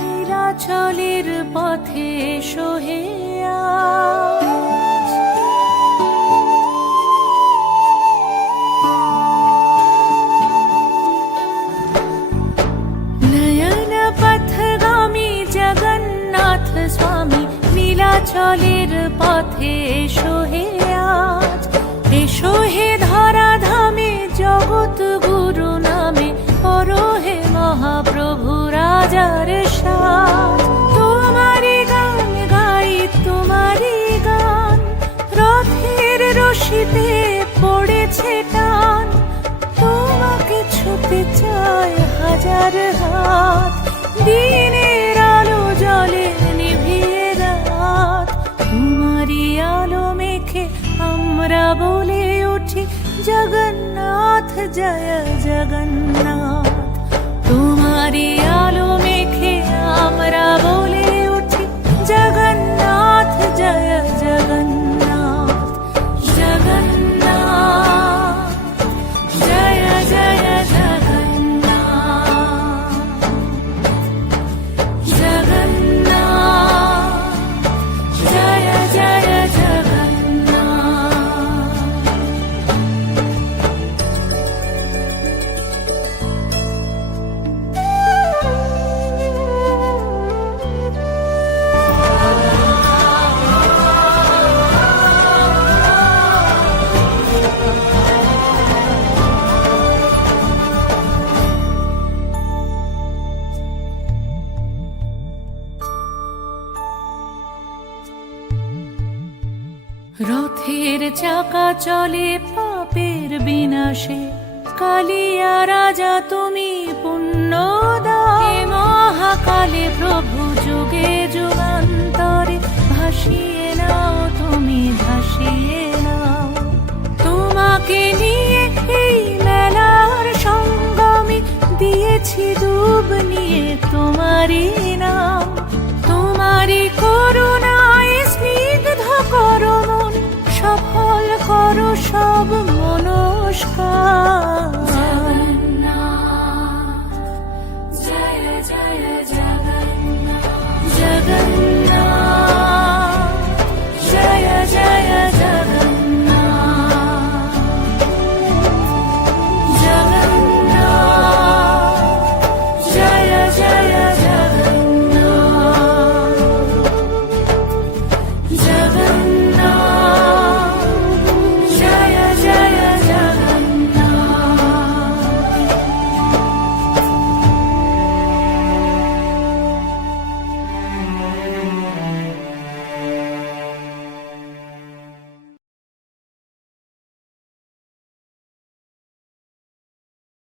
নীলাচলের পথে এসো হে আজ। নয়ন পথগামী জগন্নাথ স্বামী নীলাচলের পথে এসো হে আজ। এসো হে ধরাধামে জগৎ গুরু নামে করো হে মহাপ্রভু রাজার সাজ। তোমারি গান গাই তোমারি গান, রথের রশিতে পড়েছে টান। তোমাকে ছুতে চায় হাজার হাত, দিনের আলো জলে নিভিয়ে রাত। তোমারি আলো মেখে আমরা বলে উঠি জগন্নাথ জয় জগন্নাথ। তোমারি আলো মেখে আমরা বলে উঠি জগন্নাথ জয় জগন্নাথ। জগন্নাথ জয় জয় জগন্নাথ। জগন্নাথ জয় জয় জগন্নাথ। রথের চাকা চলে পাপের বিনাশে, কালিয়া রাজা তুমি পুণ্য দাও। মহাকালে প্রভু যুগে যুগান্তরে ভাসিয়ে নাও তুমি ভাসিয়ে নাও। তোমাকে নিয়ে এই মেলার সঙ্গমে দিয়েছি